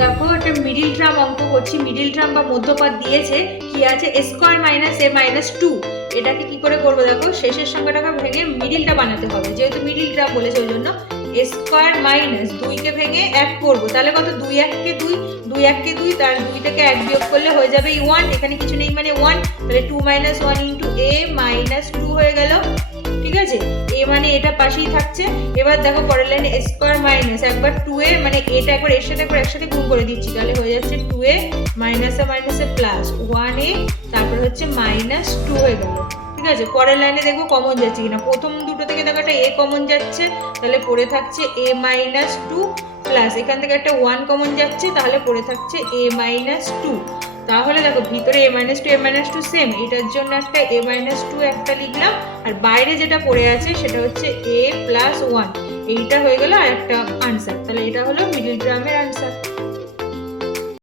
দেখো একটা middle term অঙ্ক করছি, মিডিল টার্ম বা মধ্যপদ দিয়েছে, কি আছে a square minus a minus 2। এটাকে কি করে করবো দেখো, শেষের সংখ্যাটাকে ভেঙে মিডিলটা বানাতে হবে, যেহেতু মিডিল টার্ম বলেছে ওই জন্য a স্কয়ার মাইনাস 2কে ভেঙে 1 করবো, তাহলে কত 2 1 কে 2, 2 1 কে 2, তার 2 থেকে 1 বিয়োগ করলে হয়ে যাবে 1, এখানে কিছু নেই মানে 1, তাহলে 2 মাইনাস 1 ইন্টু a মাইনাস 2 হয়ে গেল। ঠিক আছে, এ মানে এটা পাশেই থাকছে। এবার দেখো পরের লাইনে a স্কয়ার মাইনাস একবার 2 এ মানে এটা একবার এর সাথে একবার একসাথে গুণ করে দিচ্ছি, তাহলে হয়ে যাচ্ছে 2a মাইনাসে প্লাস 1a, তারপর হচ্ছে মাইনাস 2 হয়ে গেল। ঠিক আছে, পরের লাইনে দেখবো কমন যাচ্ছে কিনা, প্রথম দুটো থেকে দেখো একটা a কমন যাচ্ছে, তাহলে পড়ে থাকছে a মাইনাস 2 প্লাস এখান থেকে একটা 1 কমন যাচ্ছে, তাহলে পড়ে থাকছে a মাইনাস 2। তাহলে দেখো ভিতরে a মাইনাস 2 সেম, এটার জন্য একটা a মাইনাস 2 একটা লিখলাম, আর বাইরে যেটা পড়ে আছে সেটা হচ্ছে a প্লাস 1, এইটা হয়ে গেল আর একটা আনসার। তাহলে এটা হলো মিডিল টার্মের আনসার।